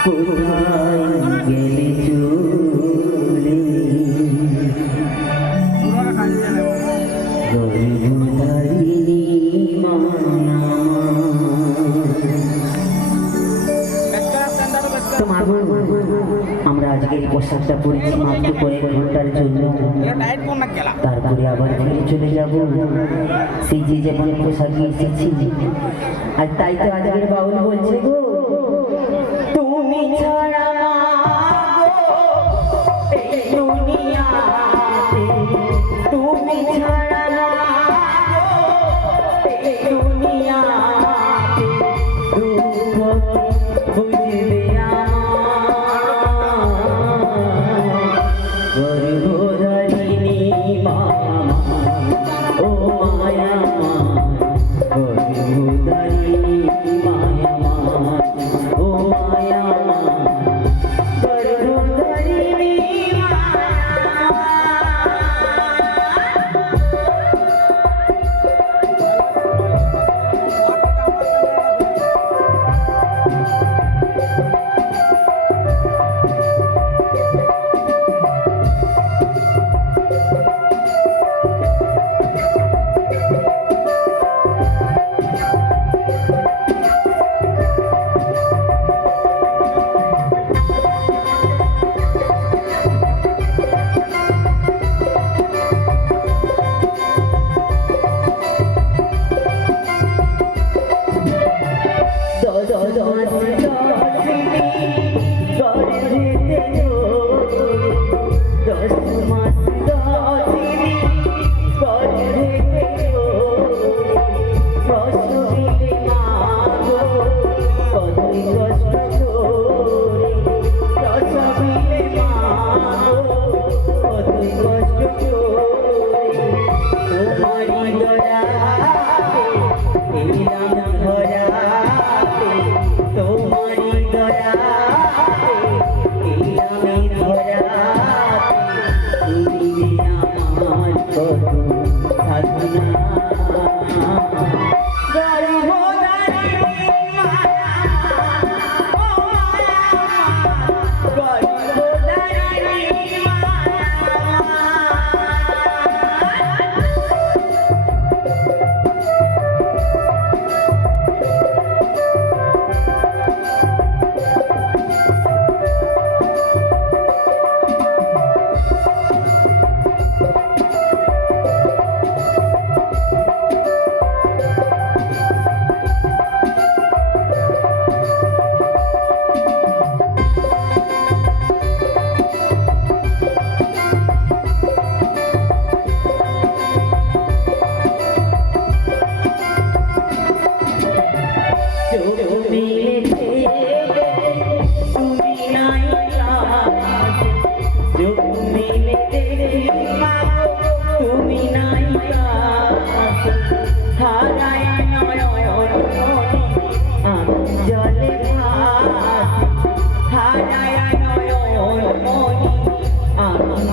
আমরা আজকের পোশাকটা পরেছি মাত্র কয়েক ঘণ্টার জন্য আবার ফিরে চলে যাব। সেই যে যেমন পোশাকে এসেছি। আর তাই তো আজকের বাউল বলছে গো। তুমি ছড়া মা এই দুনিয়া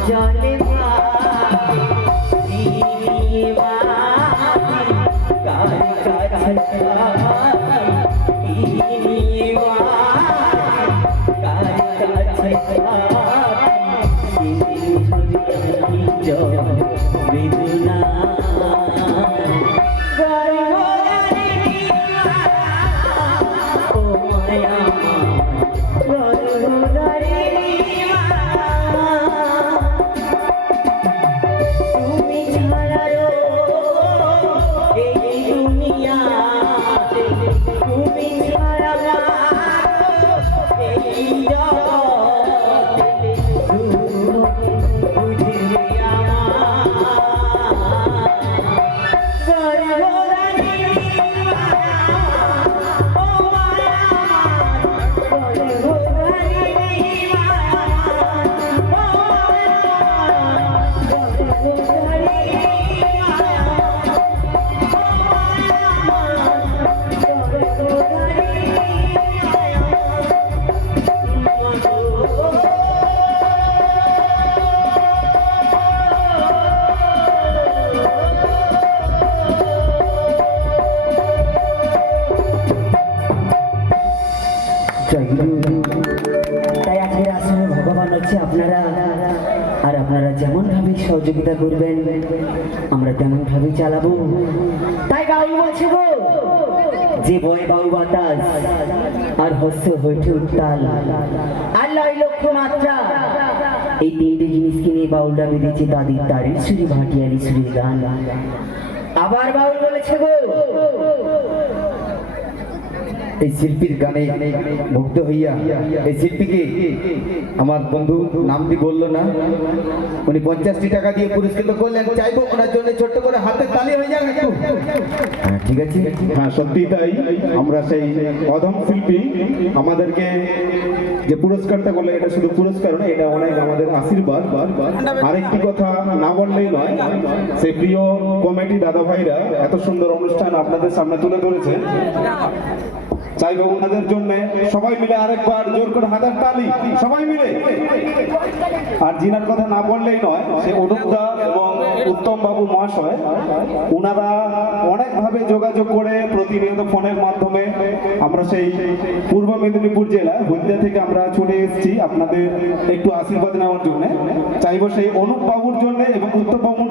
জলে এই দুনিয়া তাই আজকের আসলে ভগবান হচ্ছে আপনারা। আর আপনারা যেমনভাবে সহযোগিতা করবেন, আমরা তেমনভাবে চালাবো। তাই গাউ আছে যে বয় বাউ বাতাস আর হস্যে হইতে উত্তাল। আর লয় লক্ষ মাত্রা এই তিনটে জিনিসকে নিয়ে বাউলরা বেঁধেছে তাদের তারি সুরি ভাটিয়ারি সুরি গান। আবার বাউল বলেছে গো এই শিল্পীর গানে মুগ্ধ হইয়া এই শিল্পীকে আমার বন্ধু নামটি বলল না। উনি পঞ্চাশটি টাকা দিয়ে পুরস্কৃত করলেন চাইব ওনার জন্য ছোট্ট করে হাতে তালি হয়ে যাক একটু। হ্যাঁ, ঠিক আছে। হ্যাঁ সত্যি তাই। আমরা সেই অধম শিল্পী আমাদেরকে যে পুরস্কারটা করলে এটা শুধু পুরস্কার নয় এটা অনেক আমাদের আশীর্বাদ। আরেকটি কথা না বললেই নয় সেই প্রিয় কমেডি দাদা ভাইরা এত সুন্দর অনুষ্ঠান আপনাদের সামনে তুলে ধরেছে। চাইব ওনাদের জন্য। সবাই মিলে আরেকবার জোর করে হাতের তালি। সবাই মিলে। আর জিনার কথা না বললেই নয়, সে অনুপদা এবং উত্তম বাবু মহাশয় ওনারা অনেকভাবে যোগাযোগ করে প্রতিনিয়ত ফোনের মাধ্যমে আমরা সেই পূর্ব মেদিনীপুর জেলা, হলদিয়া থেকে আমরা চলে এসেছি আপনাদের একটু আশীর্বাদ নেওয়ার জন্য। চাইব সেই অনুপ বাবুর জন্য এবং উত্তম বাবুর